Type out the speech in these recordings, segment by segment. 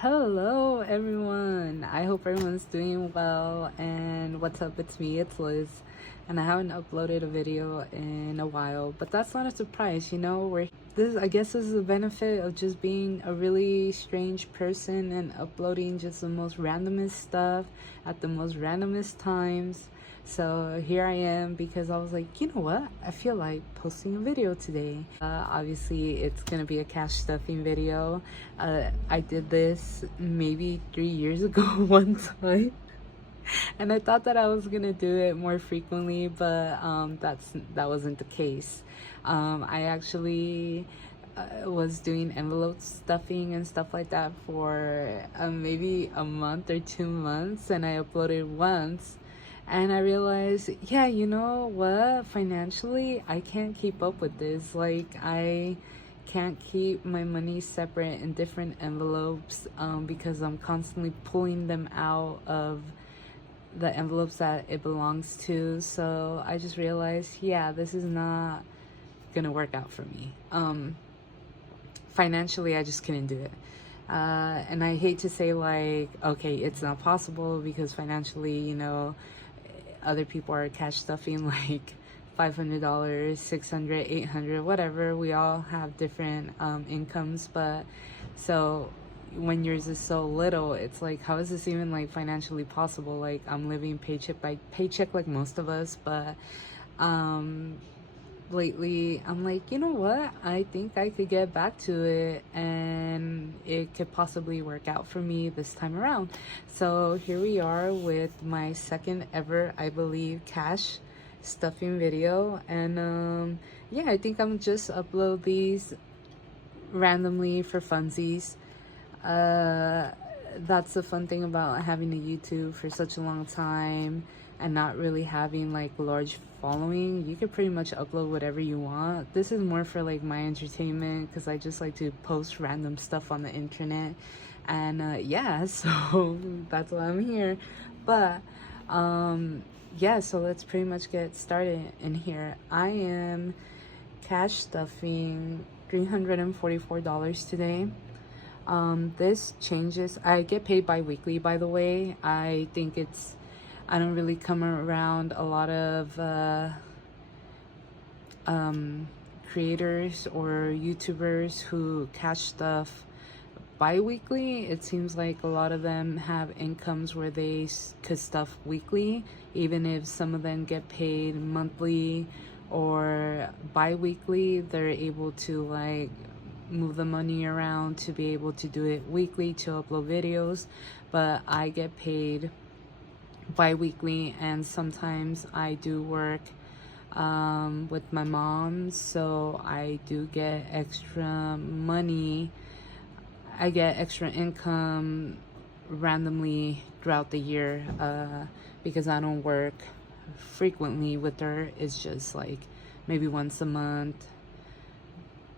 Hello everyone. I hope everyone's doing well. And what's up? It's me, it's Liz. And I haven't uploaded a video in a while, but that's not a surprise, We're I guess this is the benefit of just being a really strange person and uploading just the most randomest stuff at the most randomest times. So here I am because I was like, you know what? I feel like posting a video today. Obviously, it's gonna be a cash stuffing video. I did this maybe 3 years ago one time. And I thought that I was gonna do it more frequently, but that wasn't the case. I actually was doing envelope stuffing and stuff like that for maybe a month or 2 months, and I uploaded once. And I realized, yeah, you know what? Financially, I can't keep up with this. Like, I can't keep my money separate in different envelopes because I'm constantly pulling them out of the envelopes that it belongs to. So I just realized, yeah, this is not gonna work out for me. Financially, I just couldn't do it. And I hate to say, like, okay, it's not possible because financially, other people are cash stuffing like $500, $600, $800, whatever. We all have different incomes, but so when yours is so little, it's like, how is this even like financially possible? Like, I'm living paycheck by paycheck like most of us, but lately I'm like, you know what? I think I could get back to it and it could possibly work out for me this time around. So here we are with my second ever, I believe, cash stuffing video. And yeah, I think I'm just upload these randomly for funsies. That's the fun thing about having a YouTube for such a long time and not really having like large following. You can pretty much upload whatever you want. This is more for like my entertainment because I just like to post random stuff on the internet. And yeah, so that's why I'm here. But yeah, so let's pretty much get started in here. I am cash stuffing $344 today. This changes. I get paid bi-weekly, by the way. I don't really come around a lot of creators or YouTubers who cash stuff bi-weekly. It seems like a lot of them have incomes where they could stuff weekly, even if some of them get paid monthly or bi-weekly. They're able to like move the money around to be able to do it weekly to upload videos. But I get paid bi-weekly, and sometimes I do work with my mom, so I do get extra money. I get extra income randomly throughout the year because I don't work frequently with her. It's just like maybe once a month,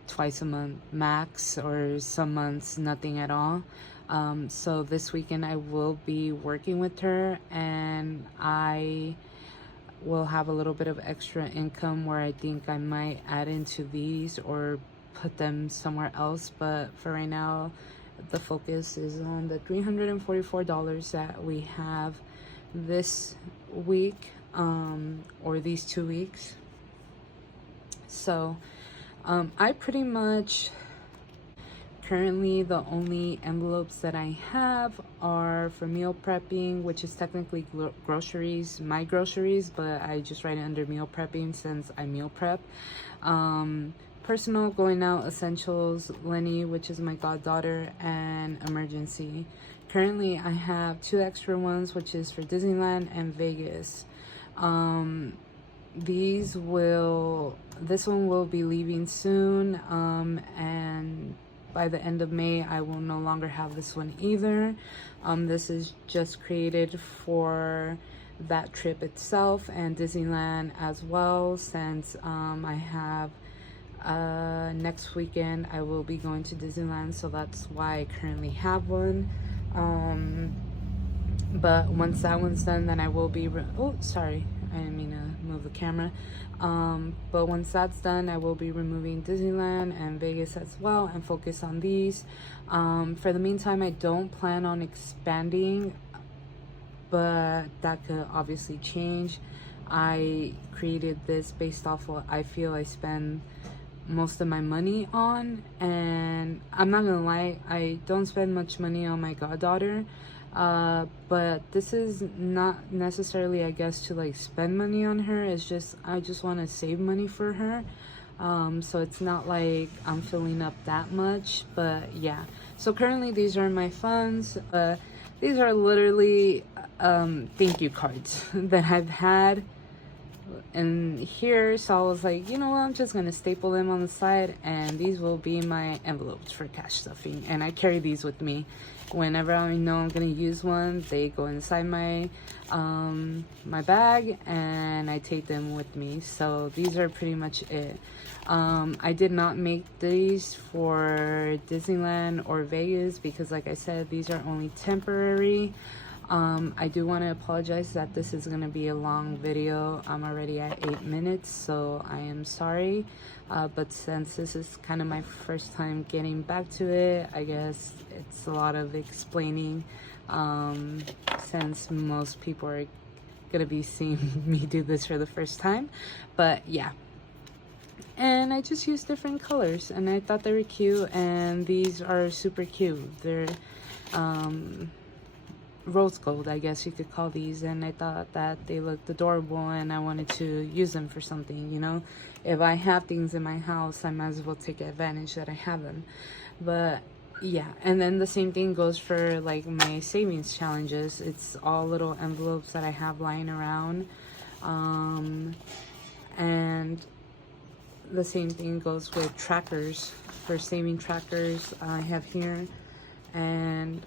twice a month max, or some months nothing at all. So this weekend I will be working with her, and I will have a little bit of extra income where I think I might add into these or put them somewhere else. But for right now, the focus is on the $344 that we have this week, or these 2 weeks. So I pretty much currently, the only envelopes that I have are for meal prepping, which is technically groceries, my groceries, but I just write it under meal prepping since I meal prep. Personal, going out, essentials, Lenny, which is my goddaughter, and emergency. Currently, I have 2 extra ones, which is for Disneyland and Vegas. This one will be leaving soon, and by the end of May, I will no longer have this one either. This is just created for that trip itself and Disneyland as well, since I have next weekend I will be going to Disneyland, so that's why I currently have one. But once that one's done, then I will be oh, sorry, I didn't mean to move the camera. But once that's done, I will be removing Disneyland and Vegas as well and focus on these. For the meantime, I don't plan on expanding, but that could obviously change. I created this based off what I feel I spend most of my money on, and I'm not gonna lie, I don't spend much money on my goddaughter, but this is not necessarily, I guess, to like spend money on her. It's just I just want to save money for her. So it's not like I'm filling up that much, but yeah. So currently these are my funds. These are literally thank you cards that I've had in here, so I was like, you know what, I'm just gonna staple them on the side, and these will be my envelopes for cash stuffing. And I carry these with me whenever I know I'm gonna use one. They go inside my my bag, and I take them with me. So these are pretty much it. I did not make these for Disneyland or Vegas because, like I said, these are only temporary. I do want to apologize that this is going to be a long video. I'm already at 8 minutes, so I am sorry. But since this is kind of my first time getting back to it, I guess it's a lot of explaining, since most people are going to be seeing me do this for the first time. But yeah. And I just used different colors, and I thought they were cute, and these are super cute. They're rose gold, I guess you could call these, and I thought that they looked adorable, and I wanted to use them for something, you know. If I have things in my house, I might as well take advantage that I have them. But yeah, and then the same thing goes for like my savings challenges. It's all little envelopes that I have lying around, and the same thing goes with trackers. For saving trackers, I have here, and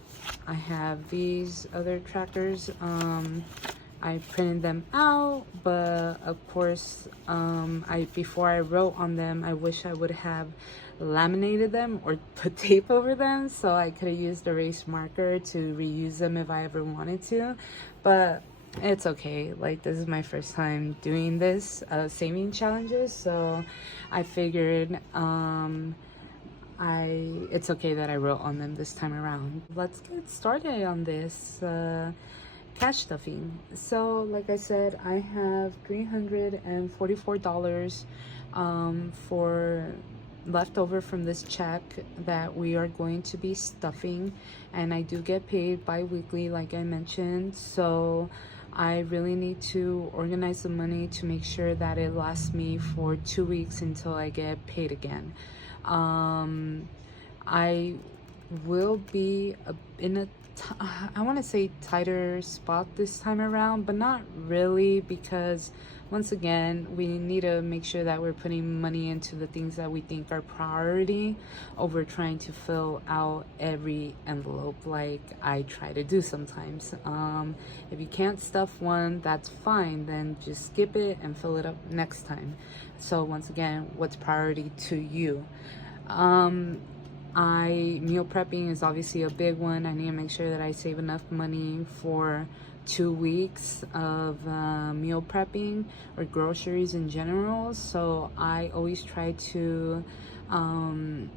I have these other trackers. I printed them out, but of course, before I wrote on them, I wish I would have laminated them or put tape over them, so I could have used erase marker to reuse them if I ever wanted to. But it's okay. Like, this is my first time doing this saving challenges, so I figured it's okay that I wrote on them this time around. Let's get started on this cash stuffing. So like I said, I have $344 for leftover from this check that we are going to be stuffing, and I do get paid bi-weekly like I mentioned, so I really need to organize the money to make sure that it lasts me for 2 weeks until I get paid again. I will be in a I want to say tighter spot this time around, but not really, because once again, we need to make sure that we're putting money into the things that we think are priority over trying to fill out every envelope like I try to do sometimes. If you can't stuff one, that's fine, then just skip it and fill it up next time. So once again, what's priority to you? Meal prepping is obviously a big one. I need to make sure that I save enough money for 2 weeks of meal prepping or groceries in general. So I always try to plan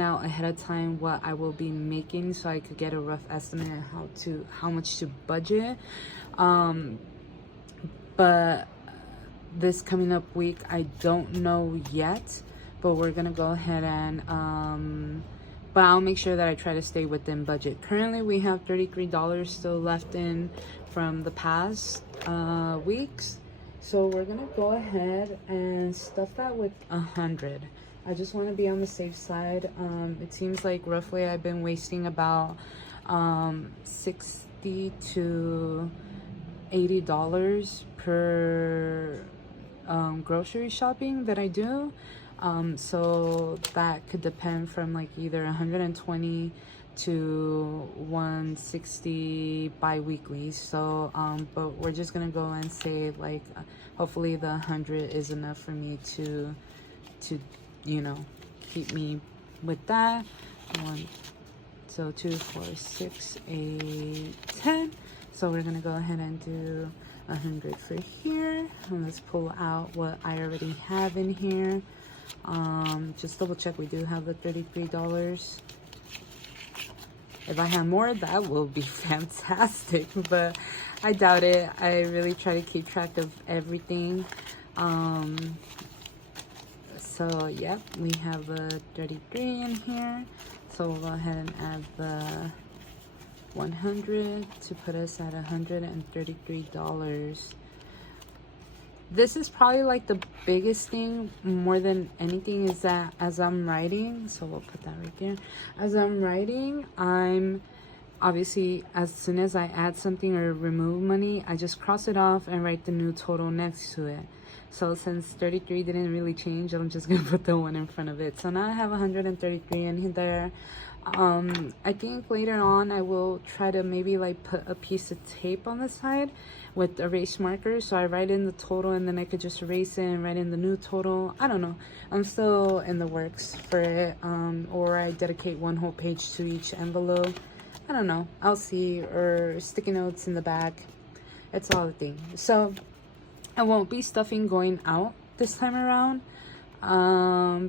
out ahead of time what I will be making, so I could get a rough estimate of how much to budget. But this coming up week, I don't know yet, but we're gonna go ahead and but I'll make sure that I try to stay within budget. Currently we have $33 still left in from the past weeks, so we're gonna go ahead and stuff that with 100. I just want to be on the safe side. It seems like roughly I've been wasting about $60 to $80 per grocery shopping that I do. So that could depend from like either 120 to 160 bi-weekly. So but we're just gonna go and say like hopefully the 100 is enough for me to you know, keep me with that. 1, so 2, 4, 6, 8, 10. So we're gonna go ahead and do 100 for here. And let's pull out what I already have in here. Just double check we do have the $33. If I have more, that will be fantastic, but I doubt it. I really try to keep track of everything. So yep, we have a 33 in here. So we'll go ahead and add the 100 to put us at $133. This is probably like the biggest thing more than anything, is that as I'm writing, so we'll put that right there. As I'm writing, I'm obviously, as soon as I add something or remove money, I just cross it off and write the new total next to it. So since 33 didn't really change, I'm just gonna put the 1 in front of it. So now I have 133 in there. I think later on I will try to maybe like put a piece of tape on the side with erase markers, so I write in the total and then I could just erase it and write in the new total. I don't know, I'm still in the works for it. Or I dedicate one whole page to each envelope. I don't know, I'll see. Or sticky notes in the back. It's all a thing. So I won't be stuffing going out this time around,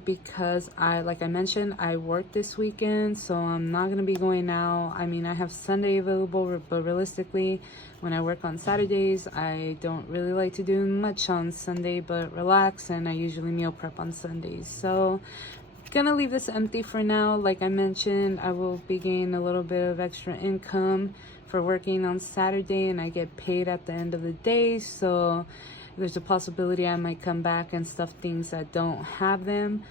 because like I mentioned, I work this weekend, so I'm not gonna be going out. I mean, I have Sunday available, but realistically, when I work on Saturdays, I don't really like to do much on Sunday but relax, and I usually meal prep on Sundays. So gonna leave this empty for now. Like I mentioned, I will be gaining a little bit of extra income for working on Saturday, and I get paid at the end of the day, so there's a possibility I might come back and stuff things that don't have them.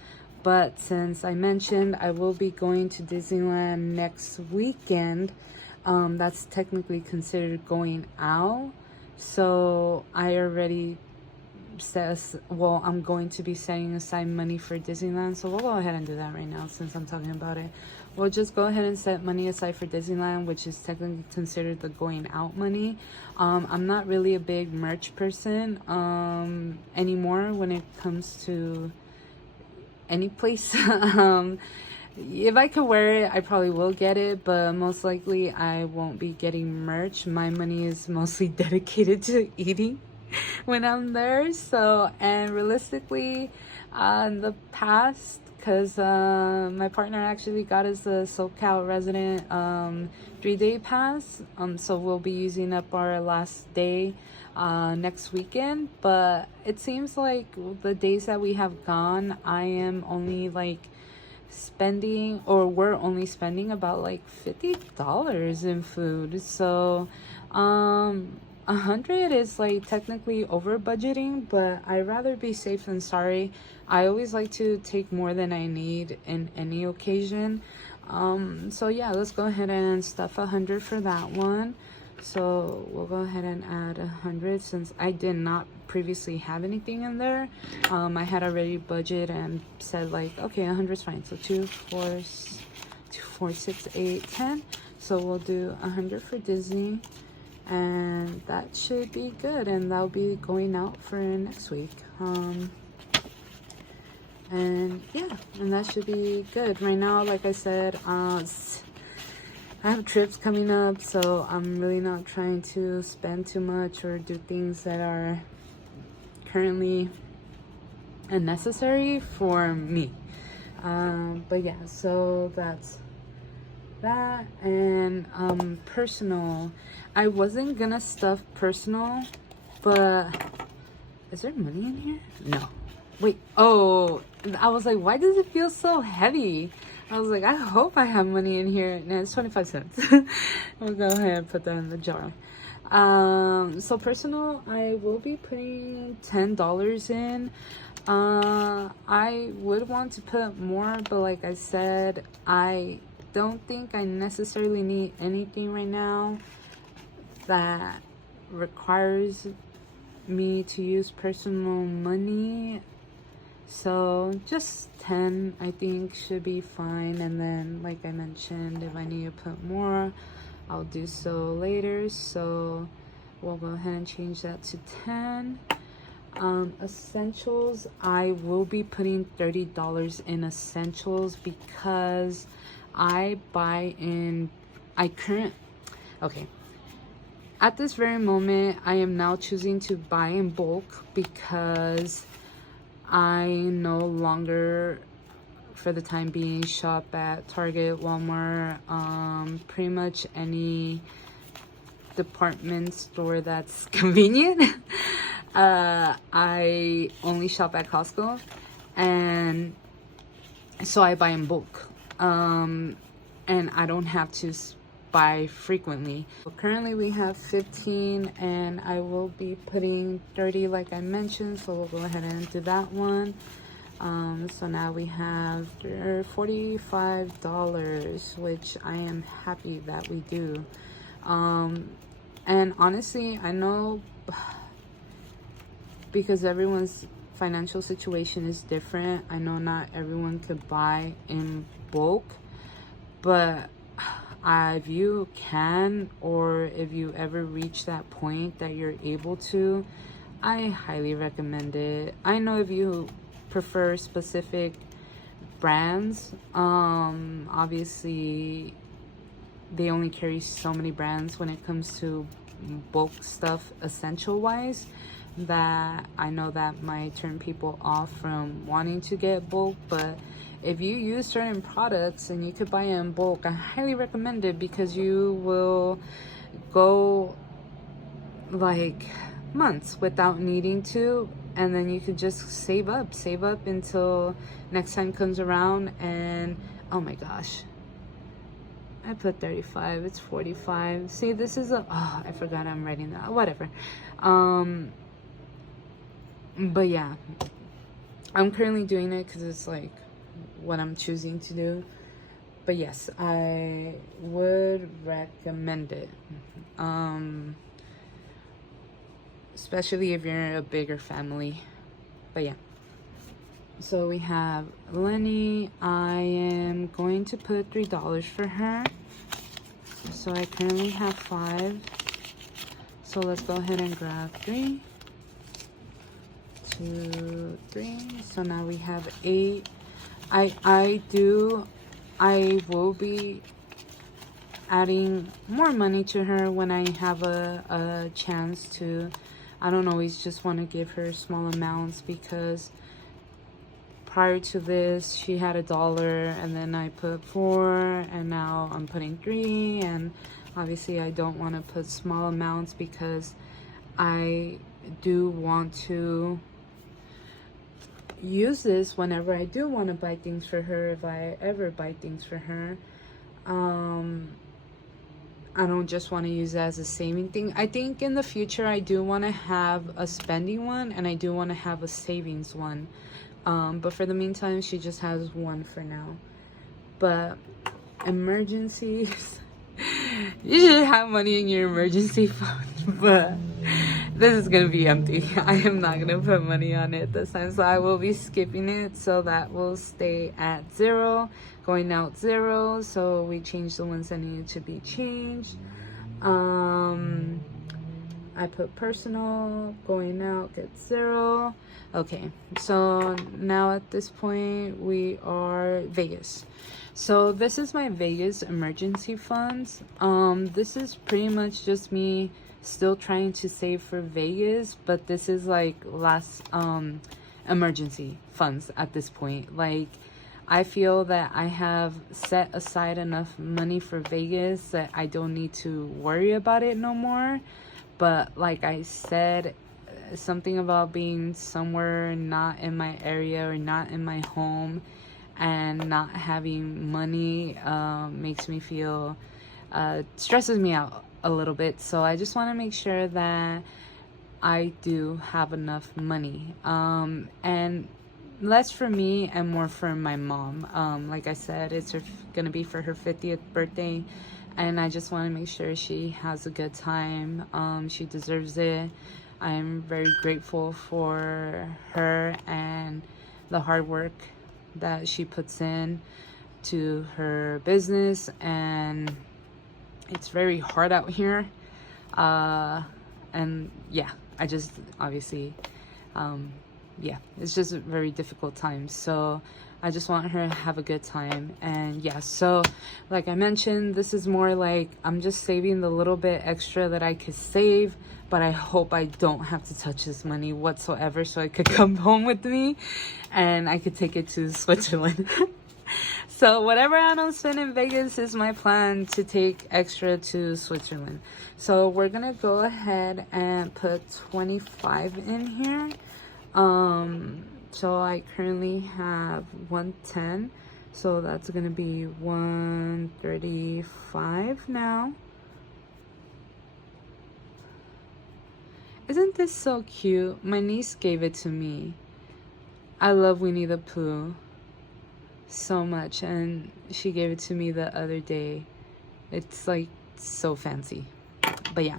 But since I mentioned I will be going to Disneyland next weekend, that's technically considered going out. So I already I'm going to be setting aside money for Disneyland, so we'll go ahead and do that right now since I'm talking about it. We'll just go ahead and set money aside for Disneyland, which is technically considered the going out money. I'm not really a big merch person anymore when it comes to any place. If I could wear it, I probably will get it, but most likely I won't be getting merch. My money is mostly dedicated to eating when I'm there. So, and realistically, in the past, because my partner actually got us the SoCal resident 3-day pass, so we'll be using up our last day next weekend. But it seems like the days that we have gone, I am only like spending, or we're only spending about like $50 in food. So 100 is like technically over budgeting, but I'd rather be safe than sorry. I always like to take more than I need in any occasion. So yeah, let's go ahead and stuff 100 for that one. So we'll go ahead and add 100 since I did not previously have anything in there. I had already budgeted and said like, okay, 100 is fine. So 2, 4, 6, 8, 10. So we'll do 100 for Disney, and that should be good, and that'll be going out for next week. And yeah, and that should be good. Right now, like I said, I have trips coming up, so I'm really not trying to spend too much or do things that are currently unnecessary for me. But yeah, so that's that. And personal, I wasn't gonna stuff personal, but is there money in here? No. Wait, oh, I was like, why does it feel so heavy? I was like, I hope I have money in here. No, it's 25 cents. We'll go ahead and put that in the jar. So personal, I will be putting $10 in. I would want to put more, but like I said, I don't think I necessarily need anything right now that requires me to use personal money. So just 10 I think should be fine, and then like I mentioned, if I need to put more, I'll do so later. So we'll go ahead and change that to 10. Essentials, I will be putting $30 in essentials because I buy in, I at this very moment, I am now choosing to buy in bulk because I no longer, for the time being, shop at Target, Walmart, pretty much any department store that's convenient. I only shop at Costco, and so I buy in bulk, and I don't have to buy frequently. Currently we have 15, and I will be putting 30 like I mentioned, so we'll go ahead and do that one. So now we have $45, which I am happy that we do. And honestly, I know because everyone's financial situation is different. I know not everyone could buy in bulk, but if you can, or if you ever reach that point that you're able to, I highly recommend it. I know if you prefer specific brands, obviously they only carry so many brands when it comes to bulk stuff, essential wise, that I know that might turn people off from wanting to get bulk. But if you use certain products and you could buy it in bulk, I highly recommend it, because you will go like months without needing to, and then you could just save up until next time comes around. And oh my gosh, I put 35, it's 45. See, this is I forgot I'm writing that, whatever. But yeah, I'm currently doing it because it's like what I'm choosing to do. But yes, I would recommend it, especially if you're a bigger family. But yeah, so we have Lenny. I am going to put $3 for her, so I currently have 5. So let's go ahead and grab 3, 2, 3. So now we have 8. I will be adding more money to her when I have a chance to. I don't always just want to give her small amounts, because prior to this she had $1, and then I put 4, and now I'm putting 3. And obviously I don't want to put small amounts, because I do want to use this whenever I do want to buy things for her, if I ever buy things for her. I don't just want to use it as a saving thing. I think in the future I do want to have a spending one, and I do want to have a savings one. But for the meantime, she just has one for now. But emergencies, you should have money in your emergency fund, but this is gonna be empty. I am not gonna put money on it this time, so I will be skipping it, so that will stay at 0, going out 0. So we changed the ones that needed to be changed. I put personal, going out gets 0. Okay, so now at this point we are Vegas. So this is my Vegas emergency funds. This is pretty much just me still trying to save for Vegas, but this is like last emergency funds at this point. Like, I feel that I have set aside enough money for Vegas that I don't need to worry about it no more. But like I said, something about being somewhere not in my area or not in my home and not having money makes me feel, stresses me out a little bit. So I just want to make sure that I do have enough money, and less for me and more for my mom. Like I said, it's gonna be for her 50th birthday, and I just want to make sure she has a good time. She deserves it. I'm very grateful for her and the hard work that she puts in to her business, and it's very hard out here. And yeah, I just obviously yeah, it's just a very difficult time. So I just want her to have a good time. And yeah, so like I mentioned, this is more like I'm just saving the little bit extra that I could save, but I hope I don't have to touch this money whatsoever, so I could come home with me and I could take it to Switzerland. So whatever I don't spend in Vegas is my plan to take extra to Switzerland. So we're gonna go ahead and put 25 in here. So I currently have 110, so that's gonna be 135 now. Isn't this so cute? My niece gave it to me. I love Winnie the Pooh so much, and she gave it to me the other day. It's like so fancy. But yeah,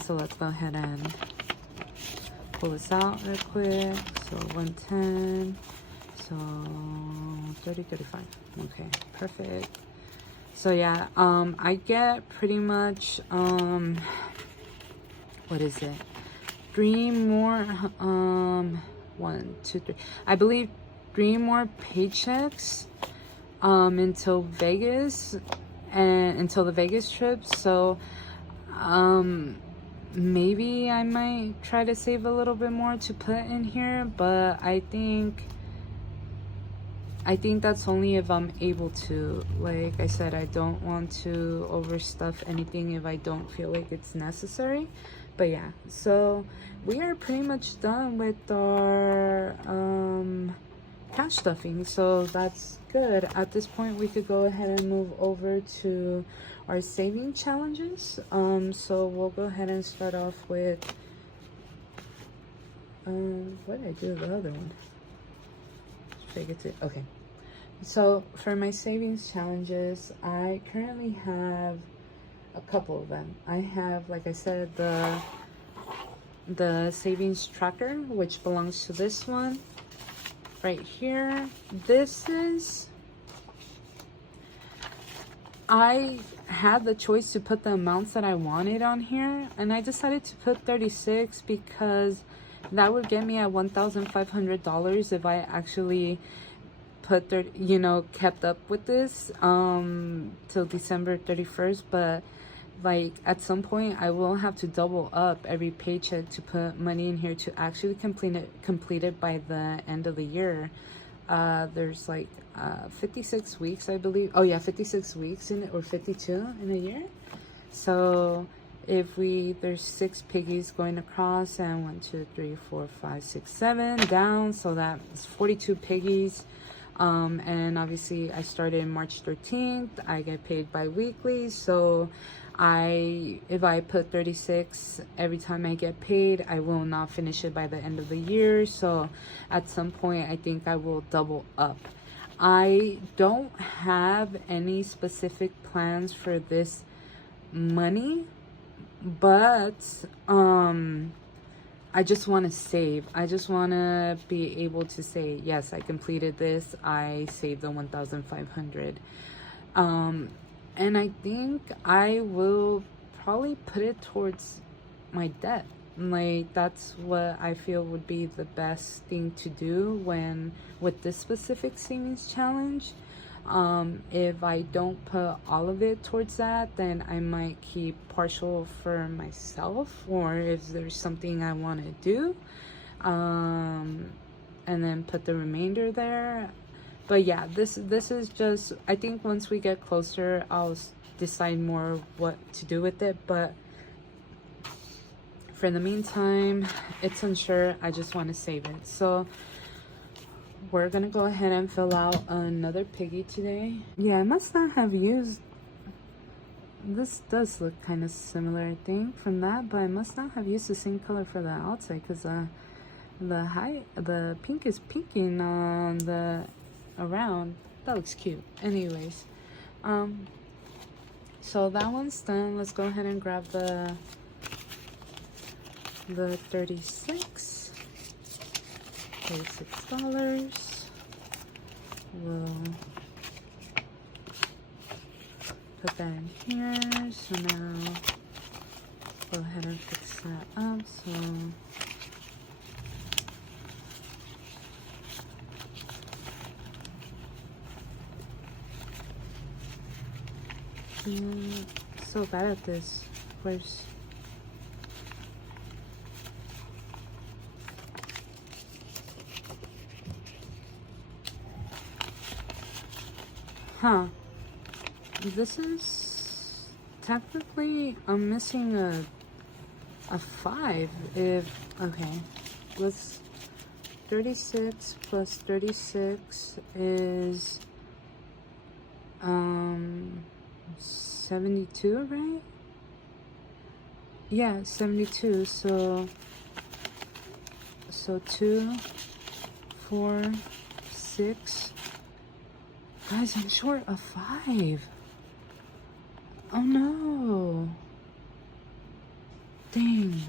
so let's go ahead and pull this out real quick. So 110, so 35. Okay, perfect. So yeah, I get pretty much what is it, 3 more 1, 2, 3, I believe 3 more paychecks until Vegas, and until the Vegas trip. So maybe I might try to save a little bit more to put in here, but I think that's only if I'm able to. Like I said, I don't want to overstuff anything if I don't feel like it's necessary. But yeah, so we are pretty much done with our cash stuffing, so that's good. At this point, we could go ahead and move over to our saving challenges. So we'll go ahead and start off with what did I do with the other one? Okay, so for my savings challenges, I currently have a couple of them. I have, like I said, the savings tracker, which belongs to this one right here. This is, I had the choice to put the amounts that I wanted on here, and I decided to put 36 because that would get me at $1,500 if I actually put kept up with this till December 31st. But like at some point I will have to double up every paycheck to put money in here to actually complete it by the end of the year. There's like 56 weeks, I believe. Oh yeah, 56 weeks in it, or 52 in a year. So if there's 6 piggies going across, and 1, 2, 3, 4, 5, 6, 7 down, so that's 42 piggies. And obviously I started March 13th. I get paid bi-weekly, so if I put 36 every time I get paid, I will not finish it by the end of the year. So at some point I think I will double up. I don't have any specific plans for this money, but I just want to save. I just want to be able to say, yes, I completed this. I saved the 1,500. And I think I will probably put it towards my debt. Like, that's what I feel would be the best thing to do with this specific savings challenge. If I don't put all of it towards that, then I might keep partial for myself, or if there's something I want to do, and then put the remainder there. But yeah, this is just, I think once we get closer, I'll decide more what to do with it. But for the meantime, it's unsure. I just want to save it. So we're gonna go ahead and fill out another piggy today. Yeah, I must not have used, this does look kind of similar, I think, from that, but I must not have used the same color for the outside, because the pink is peeking on the around. That looks cute. Anyways, so that one's done. Let's go ahead and grab the 36. $36. We'll put that in here. So now go ahead and fix that up. So So bad at this, of course. Huh. This is technically, I'm missing a 5. If, okay, let's, 36 plus 36 is 72, right? Yeah, 72. So 2, 4, 6. Guys, I'm short of 5. Oh no. Dang.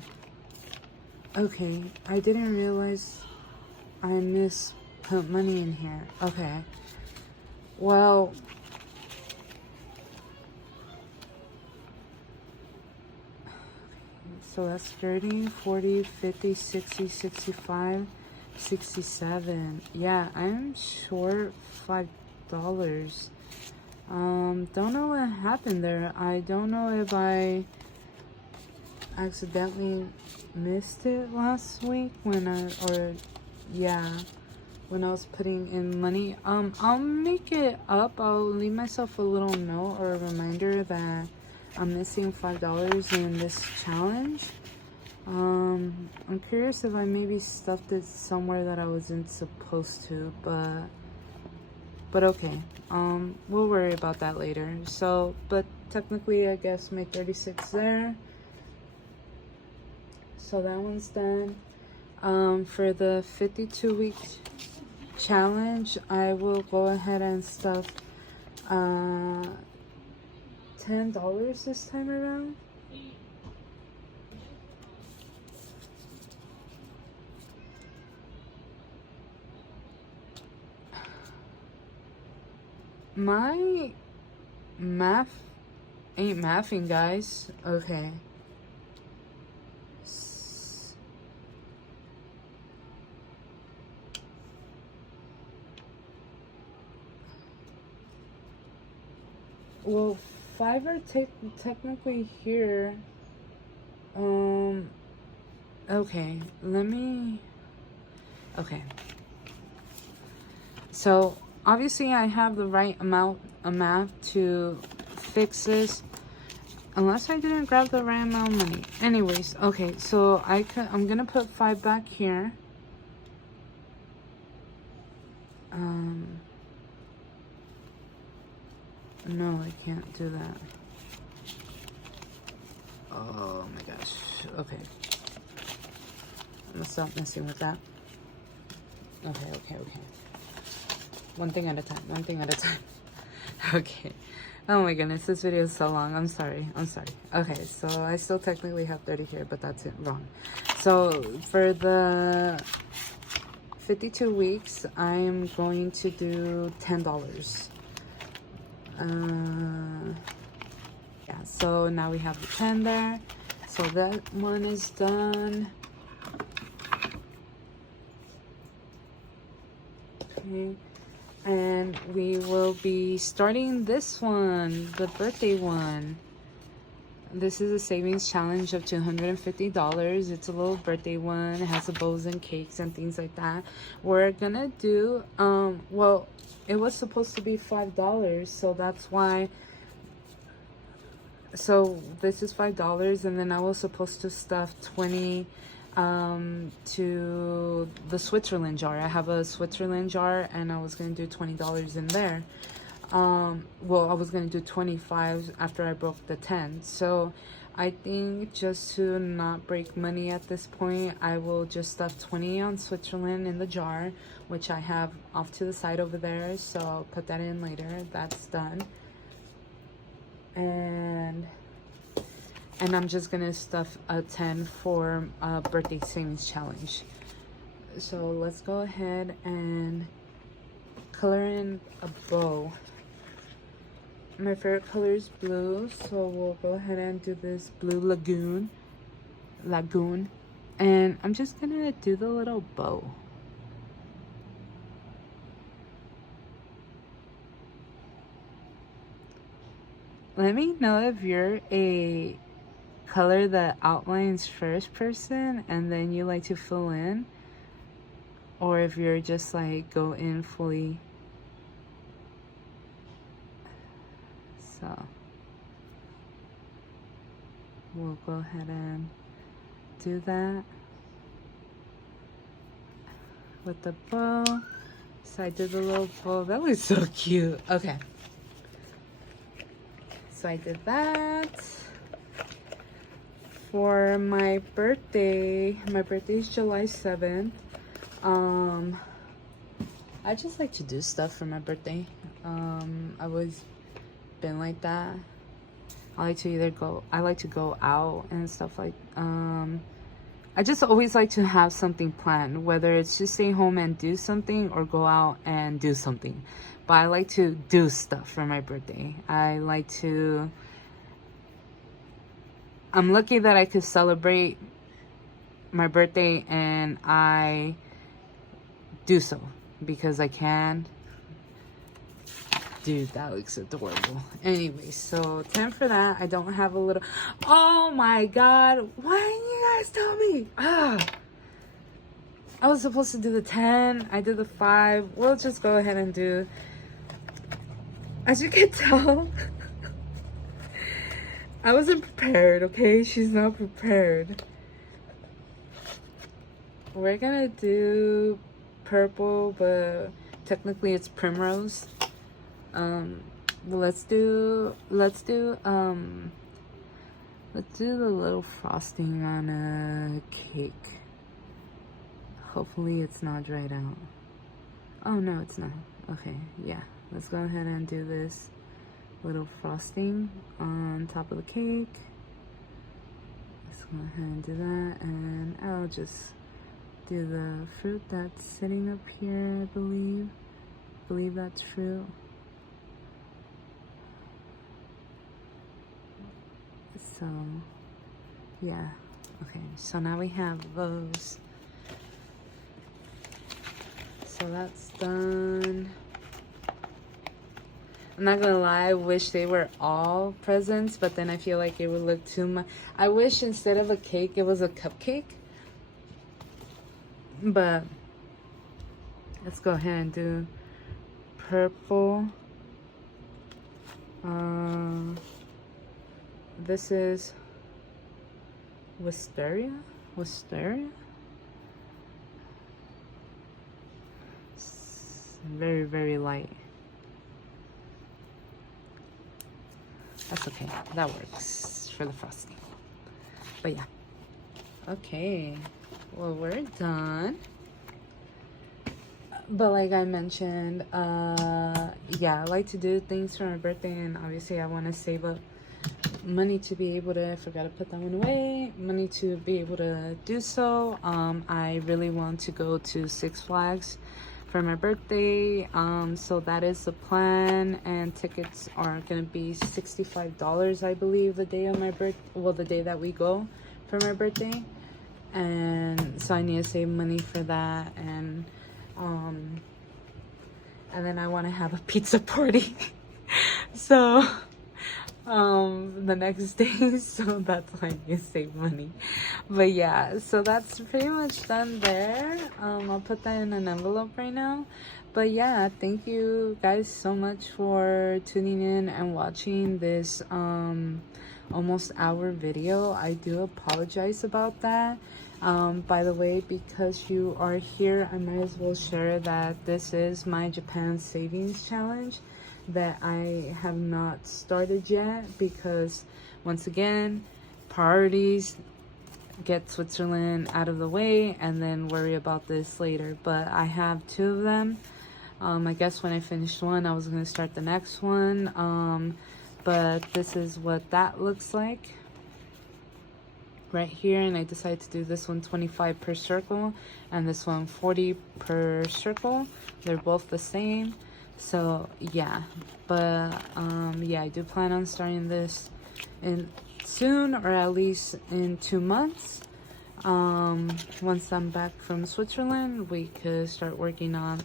Okay, I didn't realize I put money in here. Okay. Well, so that's 30, 40, 50, 60, 65, 67. Yeah, I'm short $5. Don't know what happened there. I don't know if I accidentally missed it last week when I was putting in money. I'll make it up. I'll leave myself a little note or a reminder that I'm missing $5 in this challenge. I'm curious if I maybe stuffed it somewhere that I wasn't supposed to, but okay. We'll worry about that later. So, but technically, I guess my 36 there. So that one's done. For the 52-week challenge, I will go ahead and stuff $10 this time around. My math ain't mathing, guys. Okay. Well, 5 are technically here. Okay, okay. So, obviously I have the right amount of math to fix this. Unless I didn't grab the right amount of money. Anyways, okay, so I'm gonna put 5 back here. No, I can't do that. Oh my gosh. Okay. I'm gonna stop messing with that. Okay. One thing at a time. Okay. Oh my goodness, this video is so long. I'm sorry. Okay, so I still technically have 30 here, but that's it wrong. So for the 52 weeks, I'm going to do $10. Yeah, so now we have the 10 there. So that one is done. Okay. And we will be starting this one, the birthday one. This is a savings challenge of $250. It's a little birthday one. It has the bows and cakes and things like that. We're gonna do, well, it was supposed to be $5, so that's why. So this is $5, and then I was supposed to stuff 20 to the Switzerland jar. I have a Switzerland jar, and I was gonna do $20 in there. Well, I was gonna do 25 after I broke the 10. So I think just to not break money at this point, I will just stuff 20 on Switzerland in the jar, which I have off to the side over there. So I'll put that in later. That's done. And I'm just gonna stuff a 10 for a birthday savings challenge. So let's go ahead and color in a bow. My favorite color is blue, so we'll go ahead and do this blue lagoon. And I'm just gonna do the little bow. let me know if you're a color that outlines first person and then you like to fill in, or if you're just like go in fully. So we'll go ahead and do that with the bow. So I did the little bow. That was so cute. Okay. So I did that. For my birthday is July 7th. I just like to do stuff for my birthday. I've always been like that. I like to go out and stuff like, I just always like to have something planned, whether it's just stay home and do something or go out and do something. But I like to do stuff for my birthday. I'm lucky that I could celebrate my birthday and I do so because I can. Dude, that looks adorable. Anyway, so 10 for that. I don't have a little... Oh my god. Why didn't you guys tell me? I was supposed to do the 10. I did the 5. We'll just go ahead and do... As you can tell, I wasn't prepared, okay? She's not prepared. We're gonna do purple, but technically it's primrose. Let's do the little frosting on a cake. Hopefully it's not dried out. Oh no, it's not. Okay, yeah. Let's go ahead and do this little frosting on top of the cake. Let's go ahead and do that, and I'll just do the fruit that's sitting up here, I believe. I believe that's fruit. So, yeah. Okay, so now we have those. So that's done. I'm not gonna lie, I wish they were all presents, but then I feel like it would look too much. I wish instead of a cake, it was a cupcake. But let's go ahead and do purple. This is wisteria. Very, very light. That's okay. That works for the frosting. But yeah. Okay. Well, we're done. But like I mentioned, yeah, I like to do things for my birthday, and obviously I want to save up money to be able to, I forgot to put that one away, money to be able to do so. I really want to go to Six Flags for my birthday, so that is the plan, and tickets are gonna be $65, I believe, the day of my birthday, well, the day that we go for my birthday. And so I need to save money for that, and then I want to have a pizza party so the next day, so that's why I need to save money. But yeah, so that's pretty much done there. I'll put that in an envelope right now. But yeah, thank you guys so much for tuning in and watching this almost hour video. I do apologize about that. By the way, because you are here, I might as well share that this is my Japan savings challenge that I have not started yet, because once again, priorities, get Switzerland out of the way and then worry about this later. But I have 2 of them. I guess when I finished one, I was going to start the next one. But this is what that looks like right here, and I decided to do this one 25 per circle and this one 40 per circle. They're both the same. So yeah, but yeah, I do plan on starting this in soon, or at least in 2 months. Once I'm back from Switzerland, we could start working on,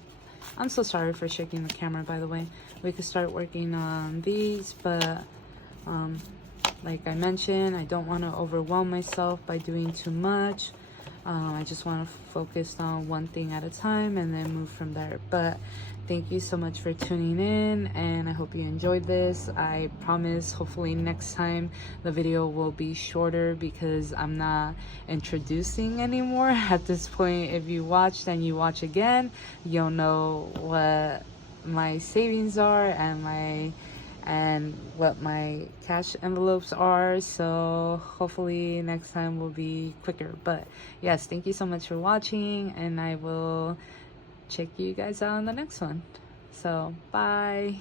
I'm so sorry for shaking the camera, by the way. We could start working on these, but Like I mentioned, I don't want to overwhelm myself by doing too much. I just want to focus on one thing at a time and then move from there. But thank you so much for tuning in, and I hope you enjoyed this. I promise hopefully next time the video will be shorter because I'm not introducing anymore. At this point, if you watched and you watch again, you'll know what my savings are and what my cash envelopes are. So hopefully next time will be quicker. But yes, thank you so much for watching, and I will check you guys out on the next one. So bye.